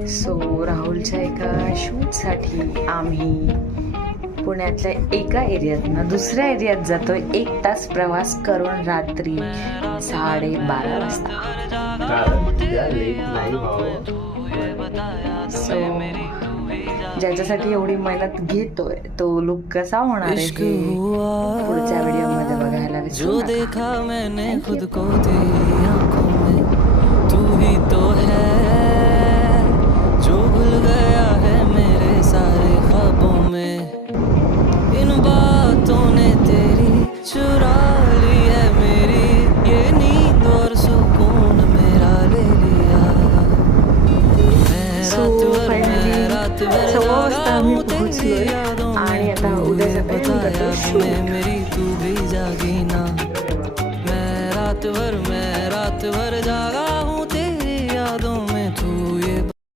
So राहुलच्या एका शूटसाठी आम्ही पुण्यातल्या एका एरियातनं दुसऱ्या एरियात जातो एक तास प्रवास करून रात्री साडेबारा वाजता. सो ज्याच्यासाठी एवढी मेहनत घेतोय तो लुक कसा होणार आहे पुढच्या व्हिडिओमध्ये बघायला मेरी तू पोहोचलो आणि आता उद्या सकाळी रातभर मैं रातभर